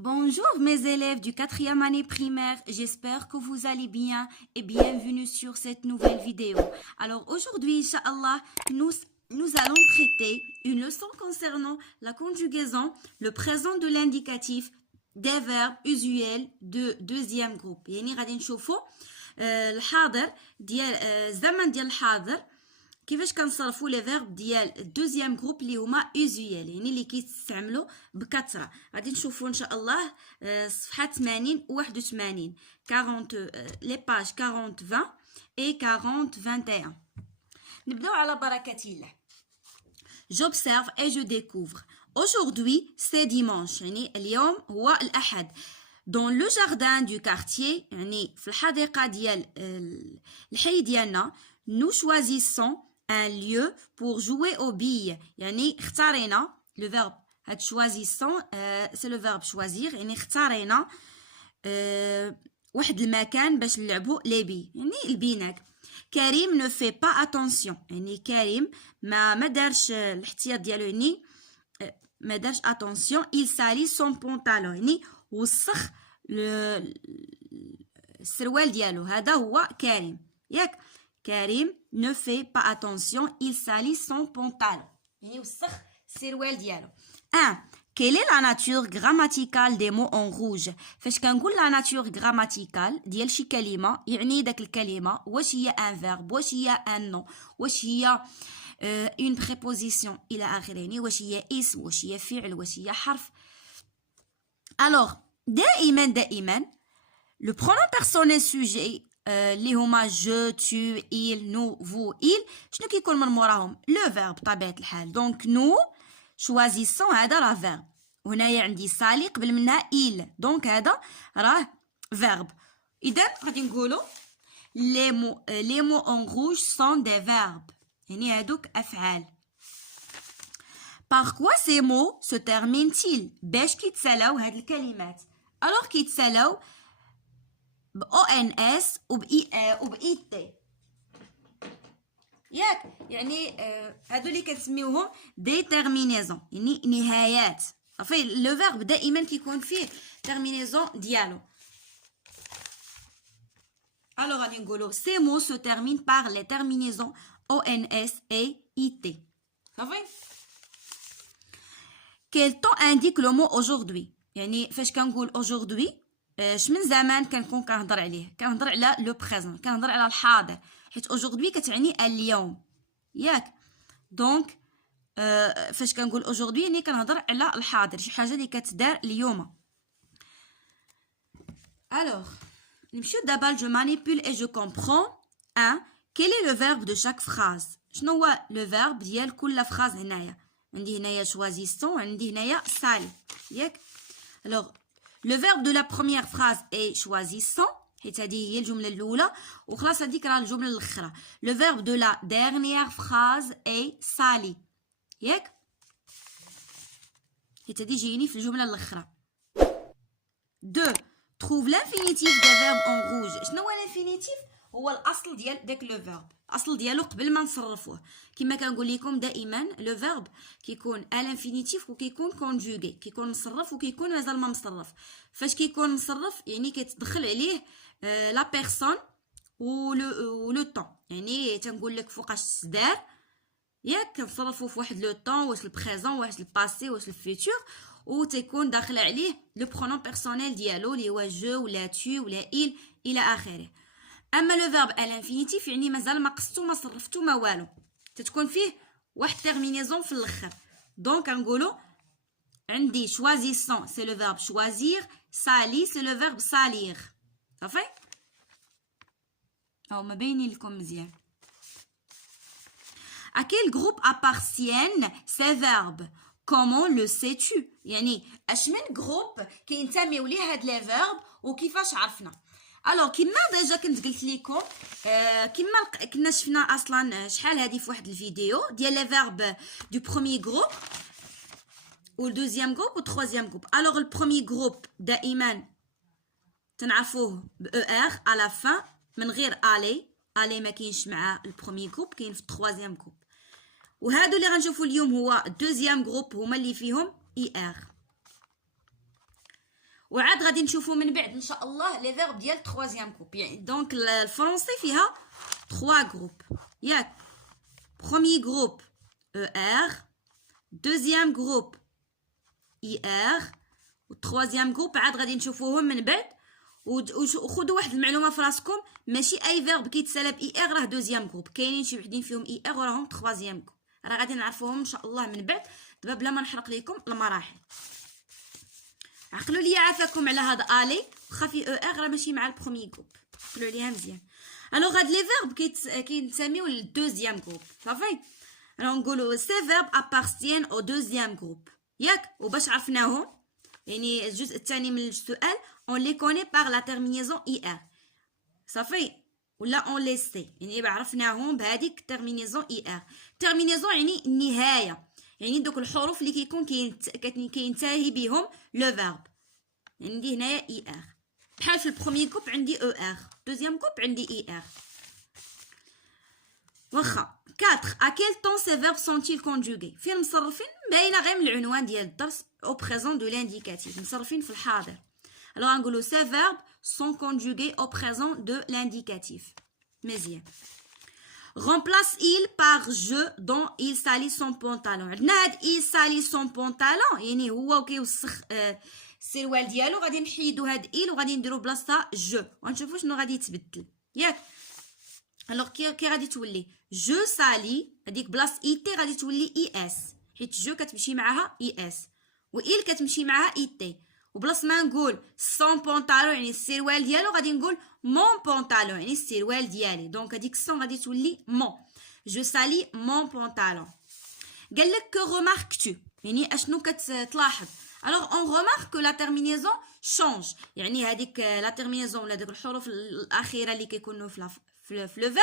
Bonjour mes élèves du 4e année primaire, j'espère que vous allez bien et bienvenue sur cette nouvelle vidéo. Alors aujourd'hui, Inch'Allah, nous allons traiter une leçon concernant la conjugaison, le présent de l'indicatif des verbes usuels de deuxième groupe. يعني غادي نشوفوا الحاضر ديال الزمن ديال الحاضر كيفاش كنصرفوا لي فيرب ديال الدوزيام جروب اللي هما اوزيال يعني اللي كيستعملوا بكثره. غادي نشوفوا ان شاء الله صفحه 80 و 81 40 لي باج 40 20 et 40 21. نبداو على بركه الله. J'observe et je découvre. Aujourd'hui c'est dimanche يعني اليوم هو الأحد. Dans le jardin du quartier يعني في الحديقه ديال الحي ديالنا nous choisissons un lieu pour jouer aux billes. يعني اختارينا le verbe هاد choisissons c'est le verbe choisir يعني اختارينا واحد المكان باش نلعبوا لي بي يعني البينات. كريم ne fait pas attention يعني كريم ما دارش الاحتياط ديالو يعني ما دارش attention il salit son pantalon يعني وسخ السروال ديالو. هذا هو كريم ياك. Karim ne fait pas attention, il salit son pantalon. يعني وسخ السروال ديالو. 1. Quelle est la nature grammaticale des mots en rouge؟ فاش كنقول la nature grammaticale ديال شي كلمة يعني داك الكلمة واش هي un verbe واش هي un nom واش هي une préposition إلى آخره يعني واش هي اسم واش هي فعل واش هي حرف. Alors دائما le pronom personnel sujet اللي هما جو tu il nous vous il شنو كيكون من موراهم لو فيرب بطبيعه الحال. دونك نو choisissons هذا راه فيرب وهنايا عندي سالي قبل منها il دونك هذا راه فيرب. اذا غادي نقولوا les mots en rouge sont des verbes يعني هادوك افعال. par quoi ces mots se terminent-ils؟ باش كيتسالاو هاد الكلمات؟ alors كيتسالاو ب ONS وب ET ياك يعني هادو اللي كنسميوهم ديتيرمينيزون يعني نهايات. صافي لو فيرب دائما كيكون فيه تيرمينيزون ديالو. alors غادي نقولوا ces mots se terminent par les terminaisons ONS et IT. صافي. quel temps indique le mot aujourd'hui؟ يعني فاش كنقول aujourd'hui اش من زمان كنكون كنهضر عليه كنهضر على لو بريزون كنهضر على الحاضر حيت اوجوردي كتعني اليوم ياك. دونك فاش كنقول اوجوردي يعني كنهضر على الحاضر شي حاجه اللي كتدار اليوم. alors نمشيو دابا je manipule et je comprends. 1. quel est le verbe de chaque phrase؟ شنو هو لو فيرب ديال كل فراز؟ هنايا عندي هنايا choisissons عندي هنايا سالي ياك. alors le verbe de la première phrase est choisissons حيت هذه هي الجملة الأولى وخلاص هذيك راه الجملة الأخرى. le verbe de la dernière phrase est sali ياك حيت هذه جايني في الجملة الأخرى. 2. trouve l'infinitif des verbes en rouge. شنو هو l'infinitif؟ هو الأصل ديال داك لو فيرب الأصل ديالو قبل ما نصرفوه. كما كنقول لكم دائما لو فيرب كيكون الانفينيتيف وكيكون كونجوغي كيكون مصرف وكيكون مازال ما مصرف. فاش كيكون مصرف يعني كيتدخل عليه لا بيرسون و لو طون يعني تنقول لك فوقاش تدار ياك كنصرفو في واحد لو طون واش البريزون واش الباسي واش الفيتور و تيكون داخل عليه لو برونون بيرسونيل ديالو اللي هو جو ولا تو ولا il الى اخره. اما لو فيرب الانفينيتيف يعني مازال ما قصتو ما صرفتو ما والو تتكون فيه واحد تيرمينيزون في الاخر. دونك كنقولوا عندي choisissons c'est le verbe choisir sali c'est le verbe salir. صافي او ما باينين لكم مزيان. à quel groupe appartiennent ces verbes؟ comment le sais-tu؟ يعني اش من جروب كينتميو ليه هاد لي فيرب وكيفاش عرفنا؟ الوغ كيما ديجا كنت قلت لكم كيما كنا شفنا اصلا شحال هادي في واحد الفيديو ديال لي فيرب دو بروميير جروب و الدوزيام جروب و التروازيام جروب. الوغ البروميير جروب دائما تنعرفوه ب ار على فان من غير الي ما كاينش مع البروميير جروب كاين في التروازيام جروب. وهادو اللي غنشوفوا اليوم هو الدوزيام جروب هما اللي فيهم اي ار. وعاد غادي نشوفوا من بعد ان شاء الله لي فيرب ديال troisième groupe. يعني دونك الفرنسي فيها 3 جروب ياك. premier groupe ER, deuxième groupe IR, و troisième groupe عاد غادي نشوفوهم من بعد. وخذوا واحد المعلومه في راسكم، ماشي اي فيرب كيتسالى ب اي ار راه دوزيام جروب، كاينين شي وحدين فيهم اي ار وراهم تخوازيام جروب، راه غادي نعرفوهم ان شاء الله من بعد. دابا بلا ما نحرق لكم المراحل، عقلوا لي عافاكم على هذا الي واخا في او ار راه ماشي مع البروميي جروب، عقلوا ليها مزيان. الوغ هاد لي فيرب كيتسميو الدوزيام جروب صافي. راه نقولوا سي فيرب ابارتيان او دوزيام جروب ياك. وباش عرفناهم يعني الجزء الثاني من السؤال on les connaît par la terminaison IR صافي ولا on les sait يعني عرفناهم بهذيك terminaison IR. terminaison يعني النهايه، يعني دوك الحروف اللي كينتهي بهم لو فيرب. عندي هنايا IR بحال في البروميي كوب عندي ER، دوزيام كوب عندي IR. واخا 4 à quel temps ces verbes sont-ils conjugués؟ فين مصرفين؟ باينه غير من العنوان ديال الدرس au présent de l'indicatif، مصرفين في الحاضر. alors نقولوا ces verbes sont conjugués au présent de l'indicatif. مزيان. remplace il par je dont il salit son pantalon. عندنا هاد il salit son pantalon يعني هو كيوسخ السروال ديالو، غادي نحيدو هاد il وغادي نديرو بلاصتها جو ونشوفو شنو غادي يتبدل ياك. alors كي غادي تولي جو سالي هذيك بلاص اي تي غادي تولي اي اس، حيت جو كتمشي معاها اي اس و إل كتمشي معاها اي تي. وبلاص ما نقول سون بونطالون يعني السروال ديالو غادي نقول مون بونطالون يعني السروال ديالي. دونك هذيك سون غادي تولي مون. جو سالي مون بونطالون. قال لك كو ريماركتو يعني اشنو كتلاحظ. alors on remarque que la terminaison change يعني هذيك لا terminaison ولا داك الحروف الاخيره اللي كيكونوا في لو فيرب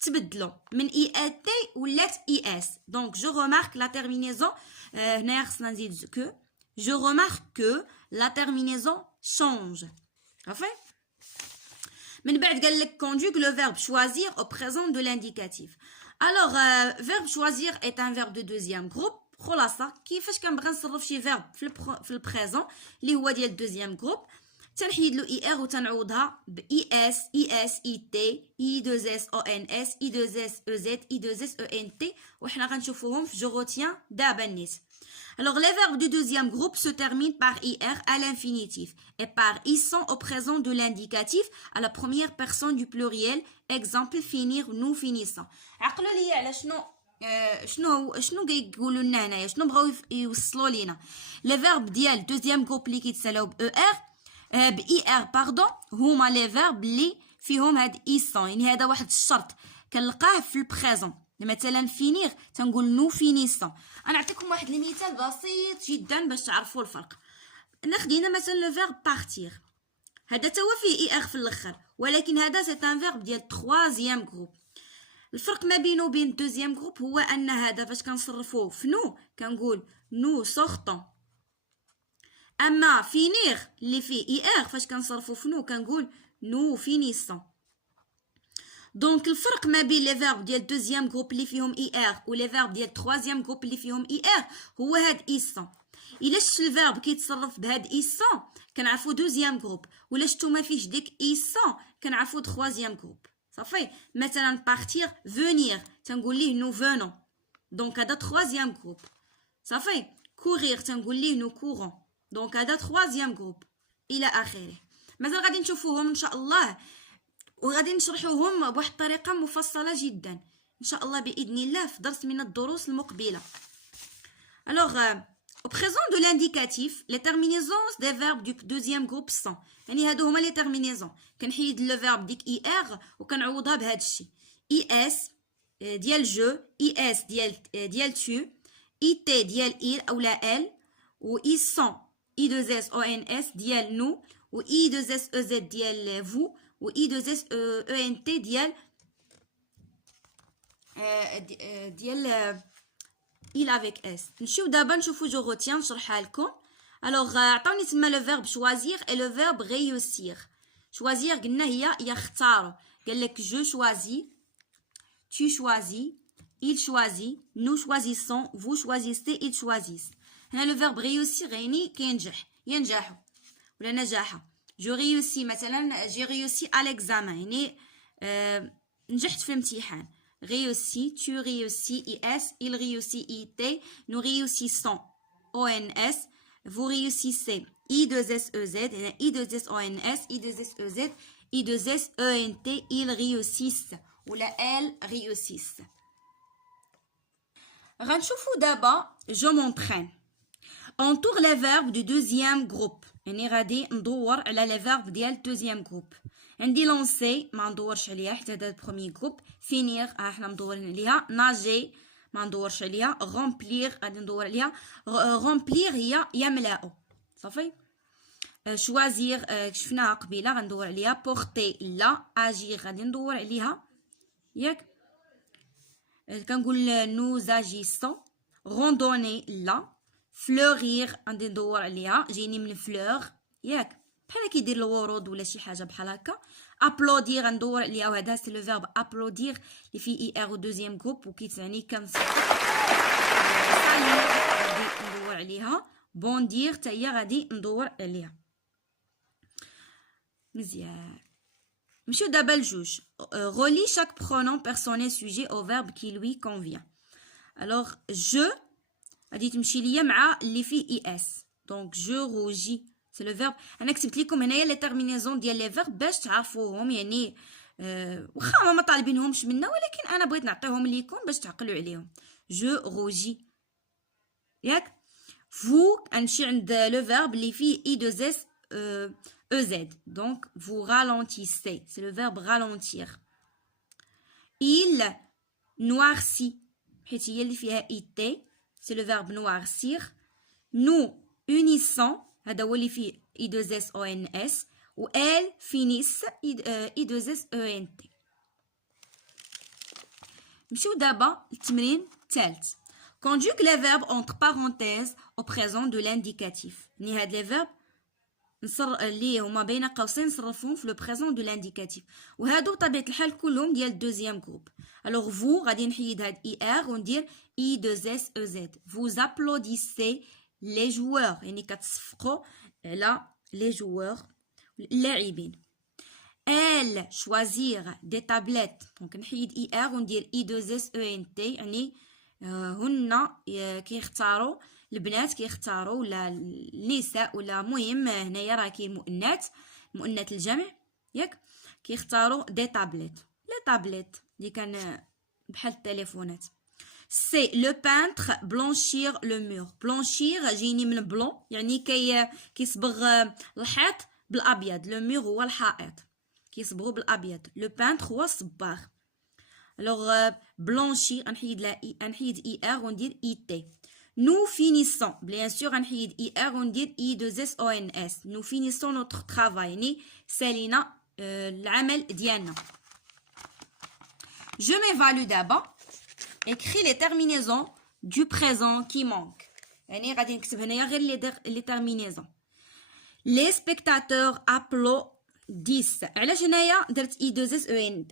تبدلوا من اي ا تي ولات اي اس. دونك جو remarque la terminaison هنايا خصنا نزيد كو je remarque que la terminaison change. صافي. من بعد قال لك conjugue le verbe choisir au présent de l'indicatif. alors verbe choisir est un verbe de deuxième groupe. خلاصه كيفاش كنبغي نصرف شي فيرب في البريزون اللي هو ديال الدوزيام جروب، تنحيد له اي ار وتنعوضها ب اي اس اي اس اي تي اي 2 اس او ان اس اي 2 اس او زد اي 2 اس او ان تي، وحنا غنشوفوهم في جو روتيان دابا النيت. alors les verbes du deuxième groupe se terminent par ir à l'infinitif et par issant au présent de l'indicatif à la première personne du pluriel. exemple finir nous finissons. عقلوا لي على شنو كيقولوا لنا هنايا، شنو بغاو يوصلوا لينا. لي فيرب ديال دوزيام جروب اللي كيتسالاو ب ار ب اي ار باردون هما لي فيرب اللي فيهم هاد ايسون، يعني هذا واحد الشرط كنلقاه في البريزون. مثلا فينير تنقول نو فينيسون. انا نعطيكم واحد المثال بسيط جدا باش تعرفوا الفرق. ناخدينا مثلا لو فيرب بارتير، هذا تا هو فيه اي ار في الاخر، ولكن هذا سي ان فيرب ديال تروازيام جروب. الفرق ما بينه وبين الدوزيام جروب هو ان هذا فاش كنصرفوه في نو كنقول نو سورطون، اما فينير اللي فيه اي ار فاش كنصرفوه في نو كنقول نو فينيسون. دونك الفرق ما بين لي فيرب ديال دوزيام جروب اللي فيهم اي ار و لي فيرب ديال تروازيام جروب اللي فيهم اي ار هو هاد ايسون. الا شفت الفيرب كيتصرف بهاد ايسون كنعرفو دوزيام جروب، ولا شفتو ما فيهش ديك ايسون كنعرفو تروازيام جروب. صافي. مثلا بارتير فونير تنقول ليه نو فونون، دونك هذا تروازيام جروب. صافي. كورير تنقول ليه نو كورون، دونك هذا تروازيام جروب الى اخره. مازال غادي نشوفوهم ان شاء الله وغادي نشرحوهم بواحد الطريقه مفصله جدا ان شاء الله باذن الله في درس من الدروس المقبله. alors au présent de l'indicatif les terminaisons des verbes du deuxième groupe sont يعني هادو هما لي terminaisons. كنحيد لو فيرب ديك اي ار وكنعوضها بهذا الشيء اي اس ديال جو، اي اس ديال تو، اي تي ديال il اولا ال، و اي سون اي 2 اس او ان اس ديال نو، و اي 2 اس او زد ديال فو، و اي 2 اس او ان تي ديال il avec s. نمشيو دابا نشوفو جو روتيان نشرحها لكم. alors عطاوني تما لو فيرب choisir et le verbe réussir. choisir قلنا هي يختار، قال لك je choisis، tu choisis، il choisit، nous choisissons، vous choisissez، ils choisissent. هنا لو فيرب réussir يعني كينجح، ينجحوا. ولا نجاحة. جو ريوسي مثلا جي ريوسي à l'examen يعني نجحت في الامتحان. réussi, tu réussis, IS, il réussit, IT, nous réussissons, ONS, vous réussissez, I2SEZ, I2SONS, I2SEZ, I2SENT, ils réussissent, ou la elles réussissent. غنشوفوا دابا je m'entraîne. Entoure les verbes du deuxième groupe. يعني غادي ندور على les verbes ديال deuxième groupe. عندي لونسي ما ندورش عليها حتى هذا البروميي جروب. فينيغ حنا مدورين عليها. ناجي ما ندورش عليها. غومبليغ غادي ندور عليها. غومبليغ هي يملأ صافي. شوازيغ شفناها قبيله غندور عليها. بورتي لا. اجيغ غادي ندور عليها ياك. كنقول نوز اجيسون. روندوني لا. فلوريغ غادي ندور عليها. جيني من فلور ياك بحال كيدير الورود ولا شي حاجه بحال هكا. ابلودير غندور عليها وهذا سي لو فيرب ابلودير اللي فيه اي ار او دوزيام جروب وكيتعني كنص. سالير غادي ندور عليها. بوندير حتى هي غادي ندور عليها. مزيان نمشيو دابا لجوج. غولي شاك برونون بيرسونيل سوجي او فيرب كي لوي كونفيان. الوغ جو غادي تمشي ليا مع اللي فيه اي اس. دونك جو روجي سي لو فيرب. انا كتبت لكم هنايا لي تيرمينيزون ديال لي فيرب باش تعرفوهم يعني واخا ما طالبينهمش منا ولكن انا بغيت نعطيهم ليكم باش تعقلوا عليهم. جو روجي ياك. فو غنمشي عند لو فيرب اللي فيه اي دوز اس او زد. دونك فو رالونتيسي سي لو فيرب رالونتير. il noircit حيت هي اللي فيها اي تي سي لو فيرب noircir. nous unissons هذا هو اللي فيه اي دوز اس او ان اس. و ال فينيس اي دوز اس او ان تي. نمشيو دابا للتمرين الثالث. conjugue les verbes entre parenthèses au présent de l'indicatif. يعني هاد لي فيرب اللي هما بين قوسين نصرفهم في لو بريزون دو لانديكاتيف وهادو بطبيعه الحال كلهم ديال الدوزيام جروب. الوغ فو غادي نحيد هاد اي ار وندير اي دوز اس او زد. فوز ابلوديسي لي جوور يعني كتصفقوا على لي جوور اللاعبين. ال شوازير دي تابلت دونك نحيد اي ار وندير اي دوز اس او ان تي يعني هن كيختاروا البنات كيختاروا ولا النساء ولا مهم هنايا راه كاين مؤنث الجمع ياك كيختاروا دي تابلت. لي تابلت اللي كان بحال التليفونات. سي لو بانتر بلونشير لو مور. بلونشير جيني من بلون يعني كيصبغ الحيط بالابيض. لو مور هو الحائط كيصبغوا بالابيض. لو بانتر هو الصباغ. الوغ بلونشي غنحيد اي ار وندير اي تي. nous finissons bien sûr غنحيد اي ار وندير اي دوز اس او ان اس. nous finissons notre travail يعني سالينا العمل ديالنا. je m'évalue d'abord. écris les terminaisons du présent qui manque. يعني غادي نكتب هنايا غير لي terminaisons. les spectateurs applaudissent. علاش هنايا درت اي دوز اس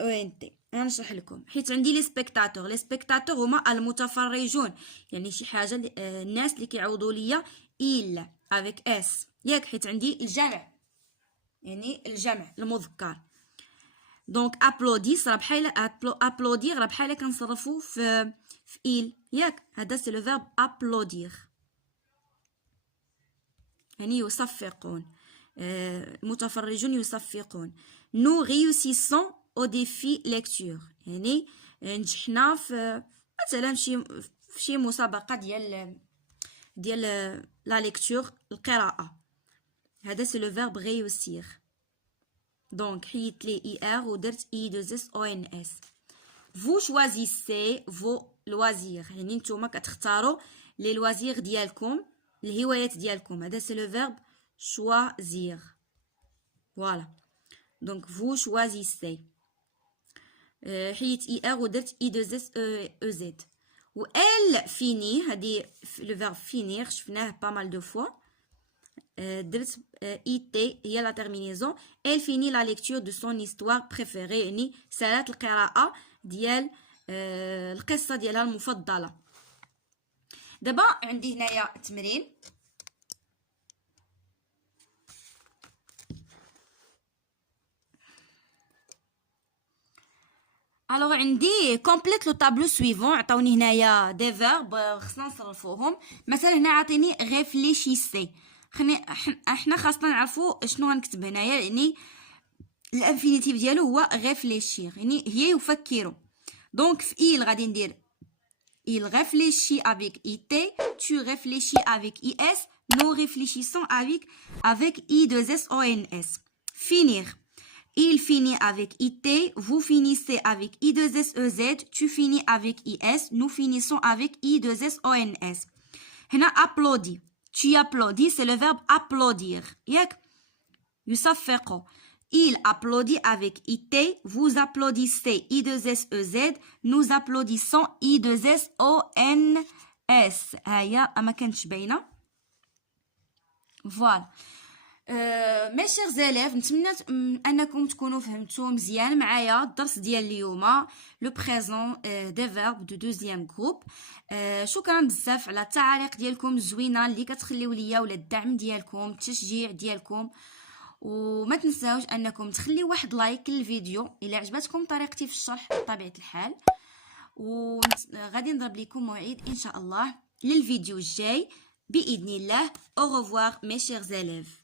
او ان تي؟ غنشرح لكم. حيت عندي لي سبيكتاتور. لي سبيكتاتور هما المتفرجون يعني شي حاجه الناس اللي كيعوضوا ليا il avec اس ياك حيت عندي الجمع يعني الجمع المذكر. دونك ابلوديس راه بحال ابلودير راه بحال كنصرفو في il ياك. هذا سي لو فيرب ابلودير يعني يصفقون. المتفرجون يصفقون. nous réussissons au défi lecture يعني نجحنا في مثلا في شي مسابقه ديال لا ليكتور القراءه. هذا سي لو فيرب réussir. دونك حيدت لي اي ار ودرت اي دوز اس او ان اس. vous choisissez vos loisirs يعني نتوما كتختاروا لي لوازير ديالكم الهوايات ديالكم. هذا سي لو فيرب choisir. فوالا دونك vous choisissez. حيت اي ار ودرت اي دوز اس او زد. و ال فيني هادي لو فيرب فينير شفناه با مال دو فوا. درت اي تي هي لا تيرمينيزون. ال فيني لا ليكتور دو سون هيستوار بريفيري يعني سالات القراءه ديال القصه ديالها المفضله. دابا عندي هنايا تمرين. Alors عندي complète le tableau suivant. عطاوني هنايا des verbes خصنا نصرفوهم. مثلا هنا عاطيني réfléchissez. احنا خاصنا نعرفوا شنو غنكتب هنايا، يعني الانفينيتيف ديالو هو réfléchir، يعني هي يفكروا. دونك في il غادي ندير il réfléchit avec IT, tu réfléchis avec IS, nous réfléchissons avec I2SONS. Finir. Il finit avec IT, vous finissez avec I2SEZ, tu finis avec IS, nous finissons avec I2SONS. هنا applaudit. Tu applaudis, c'est le verbe applaudir. ياك يصفقوا. Il applaudit avec IT, vous applaudissez I2SEZ, nous applaudissons I2SONS. هيا ما كانتش باينه. فوالا. مي شيرز élèves، نتمنى انكم تكونوا فهمتوا مزيان معايا الدرس ديال اليوم لو بريزون دي فيرب دو دوزيام جروب. شكرا بزاف على التعاليق ديالكم الزوينه اللي كتخليو ليا، ولا الدعم ديالكم، التشجيع ديالكم. وما تنساوش انكم تخليو واحد لايك للفيديو الى عجبتكم طريقتي في الشرح بطبيعه الحال. وغادي نضرب لكم موعد ان شاء الله للفيديو الجاي باذن الله. au revoir mes chers élèves.